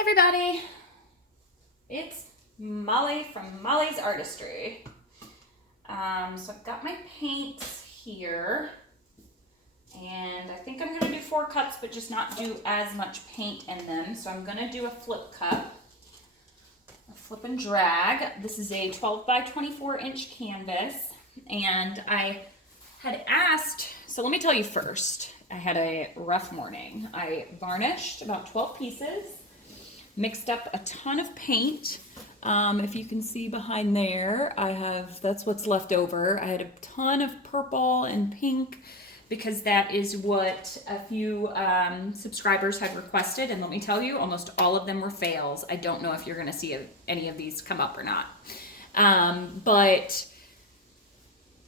Hi everybody, it's Molly from Molly's Artistry. So I've got my paints here, and I think I'm going to do 4 cups, but just not do as much paint in them. So I'm going to do a flip cup, a flip and drag. This is a 12 by 24 inch canvas, and I had asked, so let me tell you first, I had a rough morning. I varnished about 12 pieces, mixed up a ton of paint. If you can see behind there, that's what's left over. I had a ton of purple and pink because that is what a few subscribers had requested. And let me tell you, almost all of them were fails. I don't know if you're gonna see any of these come up or not. But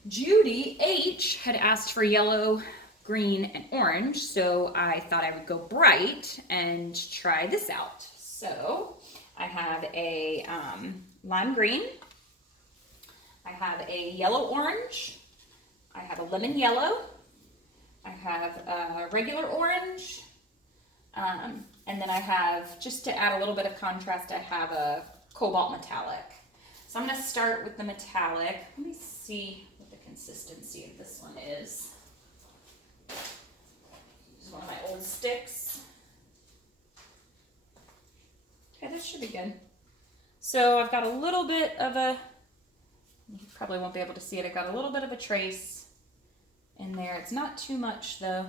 Judy H had asked for yellow, green, and orange. So I thought I would go bright and try this out. So I have a lime green, I have a yellow orange, I have a lemon yellow, I have a regular orange, and then I have, just to add a little bit of contrast, I have a cobalt metallic. So I'm going to start with the metallic. Let me see what the consistency of this one is. This is one of my old sticks. Okay, this should be good. So I've got a little bit of a, you probably won't be able to see it, I've got a little bit of a trace in there. It's not too much though.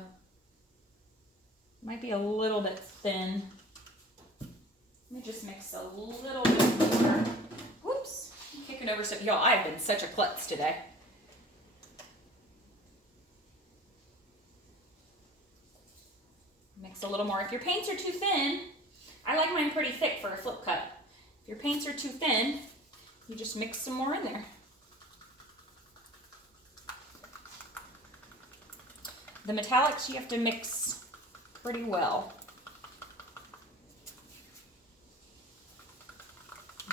Might be a little bit thin. Let me just mix a little bit more. Whoops, I'm kicking over stuff. Y'all, I've been such a klutz today. Mix a little more. If your paints are too thin, I like mine pretty thick for a flip cup. If your paints are too thin, you just mix some more in there. The metallics you have to mix pretty well.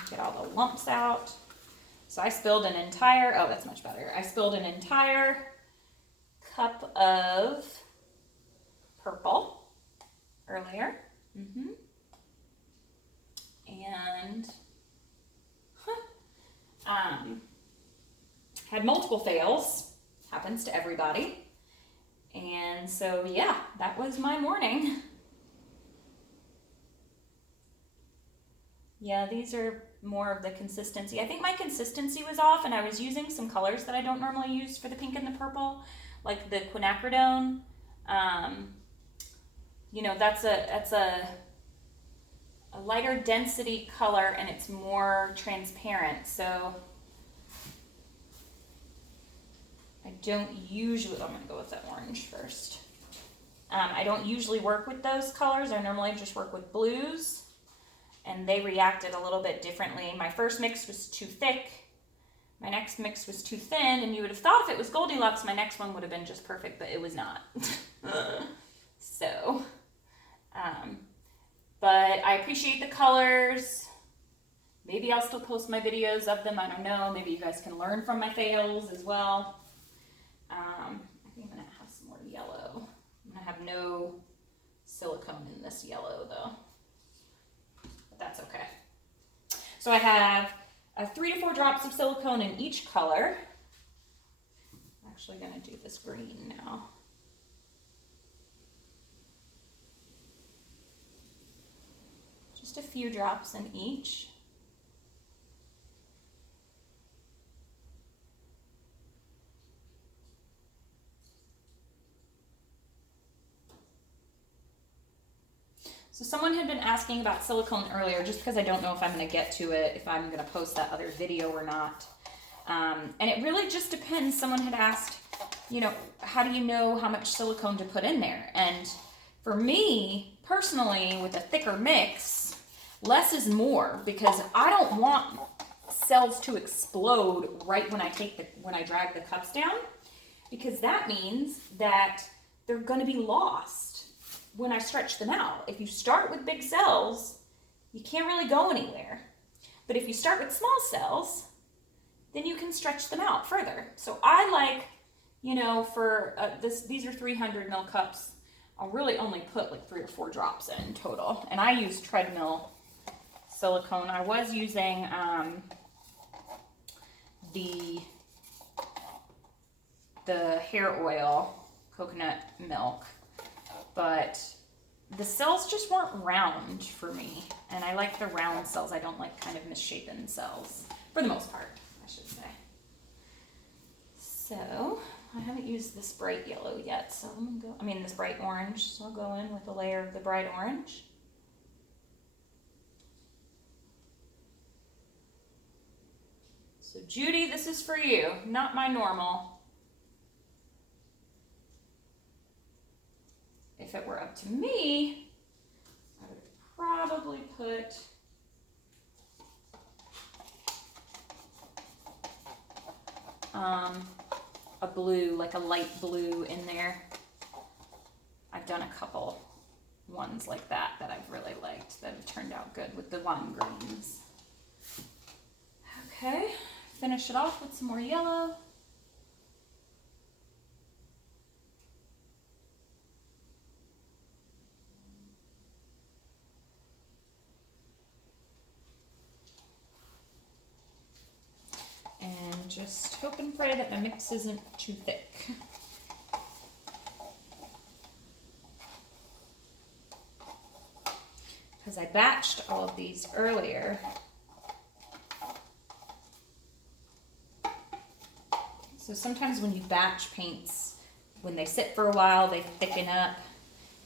Get all the lumps out. So I spilled an entire, oh that's much better. I spilled an entire cup of purple earlier. And had multiple fails, happens to everybody. And so yeah, that was my morning. Yeah, these are more of the consistency. I think my consistency was off, and I was using some colors that I don't normally use for the pink and the purple, like the quinacridone. You know, that's a lighter density color, and it's more transparent. So I don't usually, I'm going to go with that orange first. I don't usually work with those colors. I normally just work with blues, and they reacted a little bit differently. My first mix was too thick. My next mix was too thin, and you would have thought if it was Goldilocks, my next one would have been just perfect, but it was not. So, but I appreciate the colors. Maybe I'll still post my videos of them. I don't know. Maybe you guys can learn from my fails as well. I think I'm going to have some more yellow. I'm going to have no silicone in this yellow though. But that's okay. So I have 3 to 4 drops of silicone in each color. I'm actually going to do this green now. Just a few drops in each. So someone had been asking about silicone earlier, just because I don't know if I'm going to get to it, if I'm going to post that other video or not. And it really just depends. Someone had asked, you know, how do you know how much silicone to put in there? And for me, personally, with a thicker mix, less is more, because I don't want cells to explode right when I drag the cups down, because that means that they're going to be lost when I stretch them out. If you start with big cells, you can't really go anywhere. But if you start with small cells, then you can stretch them out further. So I like, you know, for these are 300 ml cups. I'll really only put like 3 or 4 drops in total. And I use treadmill silicone. I was using the hair oil, coconut milk, but the cells just weren't round for me, and I like the round cells. I don't like kind of misshapen cells, for the most part, I should say. So, I haven't used this bright yellow yet, so I'm gonna go, I mean this bright orange, so I'll go in with a layer of the bright orange. So Judy, this is for you, not my normal. If it were up to me, I would probably put a blue, like a light blue in there. I've done a couple ones like that that I've really liked that have turned out good with the lime greens. Okay, finish it off with some more yellow. And just hope and pray that my mix isn't too thick. Because I batched all of these earlier. So sometimes when you batch paints, when they sit for a while, they thicken up.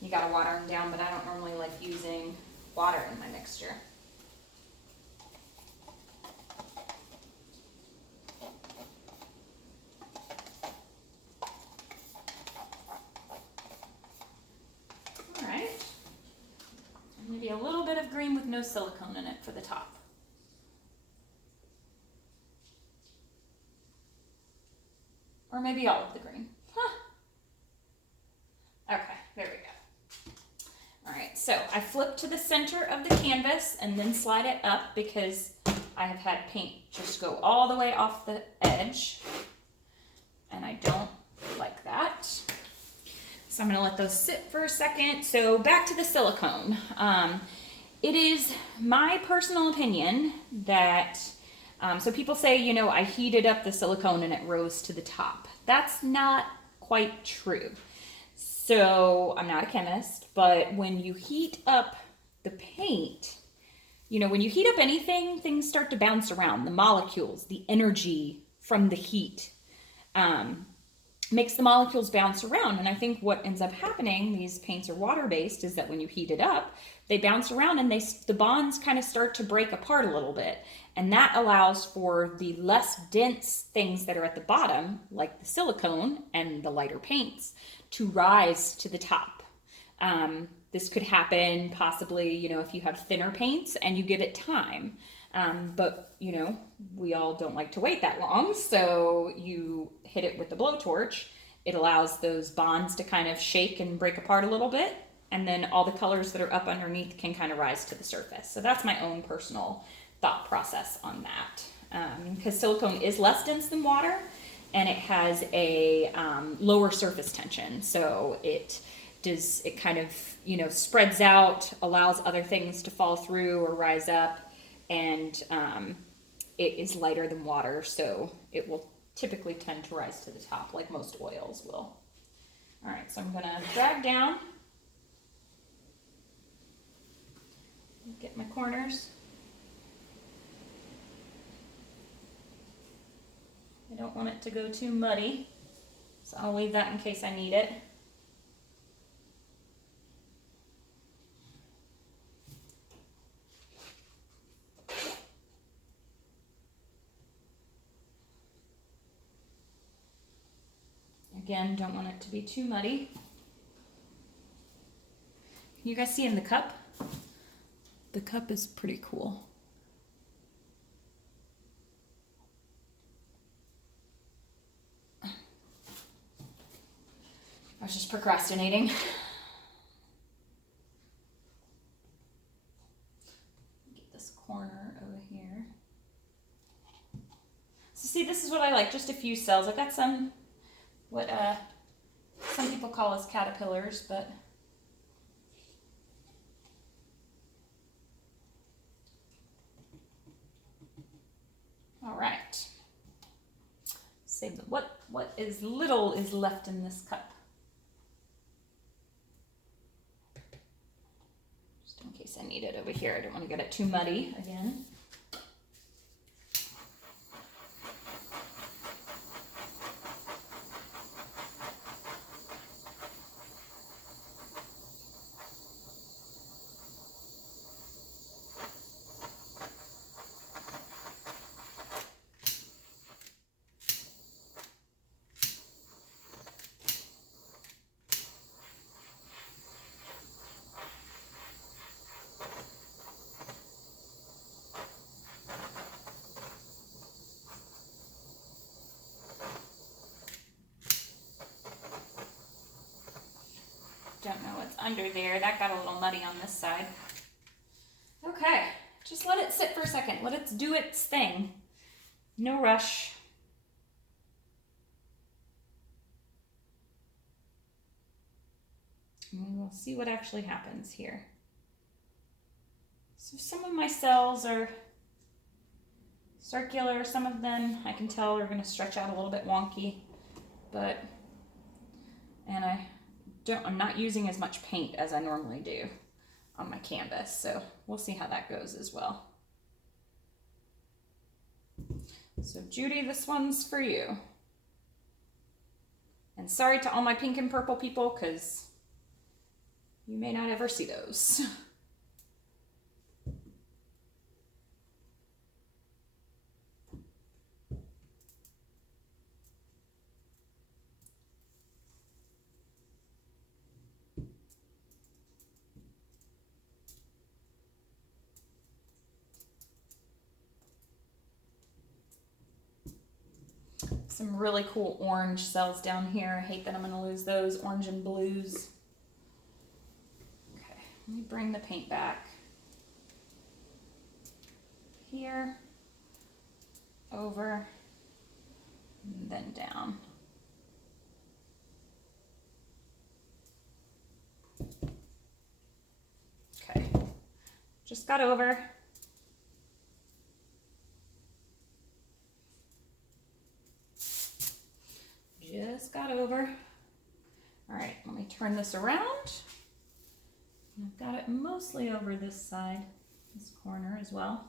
You gotta water them down, but I don't normally like using water in my mixture. Maybe a little bit of green with no silicone in it for the top. Or maybe all of the green. Huh. Okay, there we go. All right, so I flip to the center of the canvas and then slide it up because I have had paint just go all the way off the edge. And I don't like that. So I'm going to let those sit for a second. So back to the silicone. It is my personal opinion that, so people say, you know, I heated up the silicone and it rose to the top. That's not quite true. So I'm not a chemist, but when you heat up the paint, you know, when you heat up anything, things start to bounce around. The molecules, the energy from the heat, makes the molecules bounce around. And I think what ends up happening, these paints are water-based, is that when you heat it up, they bounce around and the bonds kind of start to break apart a little bit. And that allows for the less dense things that are at the bottom, like the silicone and the lighter paints, to rise to the top. This could happen possibly, you know, if you have thinner paints and you give it time. But, you know, we all don't like to wait that long, so you hit it with the blowtorch. It allows those bonds to kind of shake and break apart a little bit, and then all the colors that are up underneath can kind of rise to the surface. So that's my own personal thought process on that. Because silicone is less dense than water, and it has a lower surface tension, so it kind of, you know, spreads out, allows other things to fall through or rise up. And it is lighter than water, so it will typically tend to rise to the top like most oils will. All right, so I'm going to drag down, get my corners. I don't want it to go too muddy, so I'll leave that in case I need it. Again, don't want it to be too muddy. Can you guys see in the cup? The cup is pretty cool. I was just procrastinating. Get this corner over here. So see, this is what I like, just a few cells. I've got some what some people call as caterpillars, but save what is little is left in this cup. Just in case I need it over here. I don't want to get it too muddy again. Don't know what's under there. That got a little muddy on this side. Okay, just let it sit for a second. Let it do its thing. No rush. And we'll see what actually happens here. So some of my cells are circular. Some of them I can tell are going to stretch out a little bit wonky, but, and I'm not using as much paint as I normally do on my canvas, so we'll see how that goes as well. So Judy, this one's for you. And sorry to all my pink and purple people, because you may not ever see those. Some really cool orange cells down here. I hate that I'm going to lose those, orange and blues. Okay, let me bring the paint back. Here, over, and then down. Okay, just got over. Just got over. All right, let me turn this around. I've got it mostly over this side, this corner as well.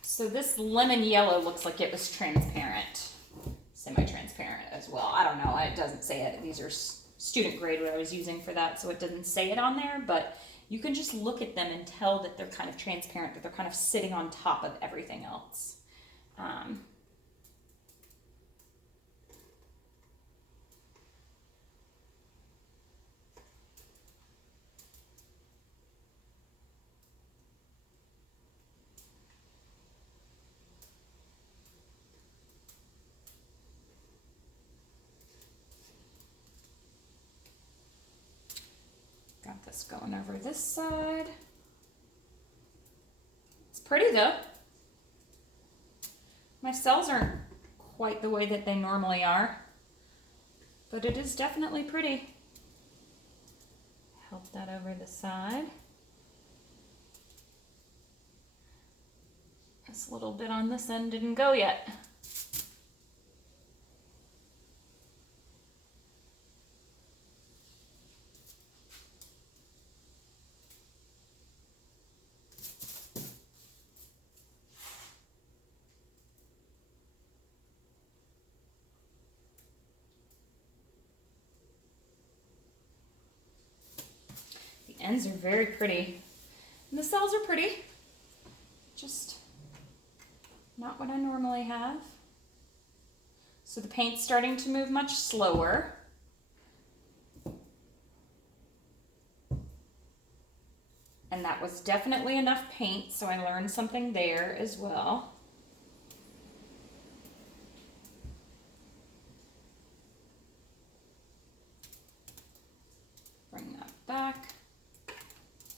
So this lemon yellow looks like it was transparent, semi-transparent as well. I don't know, it doesn't say it. These are student grade what I was using for that, so it doesn't say it on there, but you can just look at them and tell that they're kind of transparent, that they're kind of sitting on top of everything else. Got this going over this side. It's pretty though. My cells aren't quite the way that they normally are, but it is definitely pretty. Help that over the side. This little bit on this end didn't go yet. Ends are very pretty. And the cells are pretty, just not what I normally have. So the paint's starting to move much slower. And that was definitely enough paint, so I learned something there as well. Bring that back.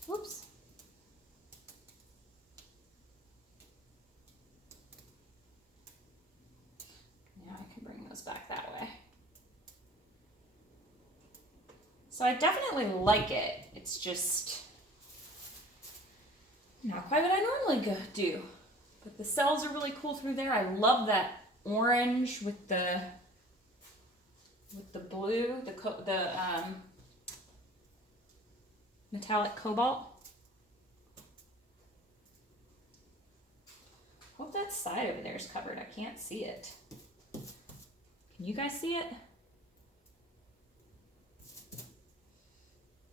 Whoops. Now I can bring those back that way. So I definitely like it. It's just Not quite what I normally do. But the cells are really cool through there. I love that orange with the blue, the metallic cobalt. Hope that side over there is covered. I can't see it. Can you guys see it?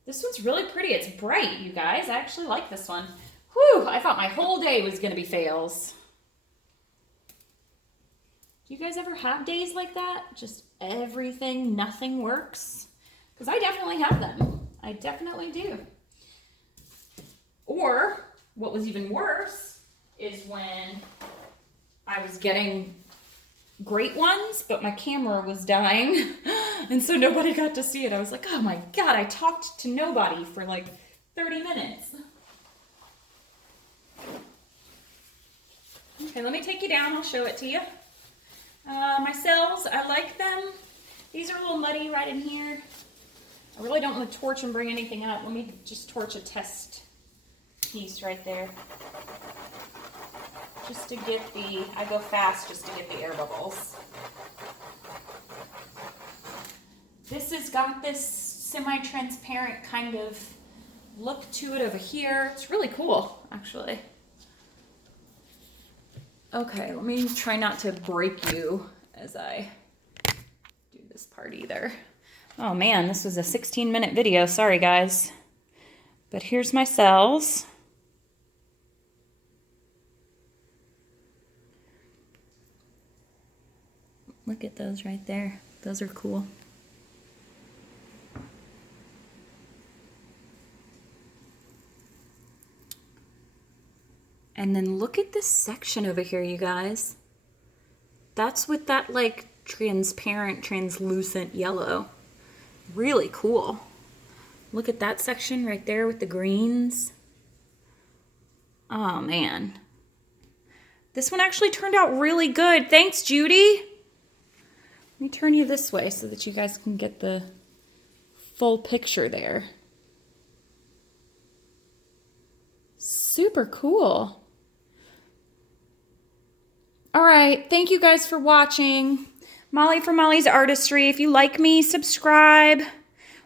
This one's really pretty. It's bright, you guys. I actually like this one. Whew, I thought my whole day was gonna be fails. Do you guys ever have days like that? Just everything, nothing works? Because I definitely have them. I definitely do. Or, what was even worse is when I was getting great ones, but my camera was dying, and so nobody got to see it. I was like, oh my God, I talked to nobody for like 30 minutes. Okay, let me take you down. I'll show it to you. My cells, I like them. These are a little muddy right in here. I really don't want to torch and bring anything up. Let me just torch a test piece right there. Just to get I go fast just to get the air bubbles. This has got this semi-transparent kind of look to it over here. It's really cool, actually. Okay, let me try not to break you as I do this part either. Oh man, this was a 16-minute video. Sorry, guys. But here's my cells. Look at those right there. Those are cool. And then look at this section over here, you guys. That's with that like transparent, translucent yellow. Really cool. Look at that section right there with the greens. Oh man. This one actually turned out really good. Thanks, Judy. Let me turn you this way so that you guys can get the full picture there. Super cool. All right, thank you guys for watching. Molly from Molly's Artistry. If you like me, subscribe.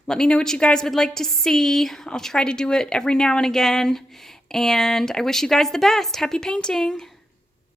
Let me know what you guys would like to see. I'll try to do it every now and again. And I wish you guys the best. Happy painting.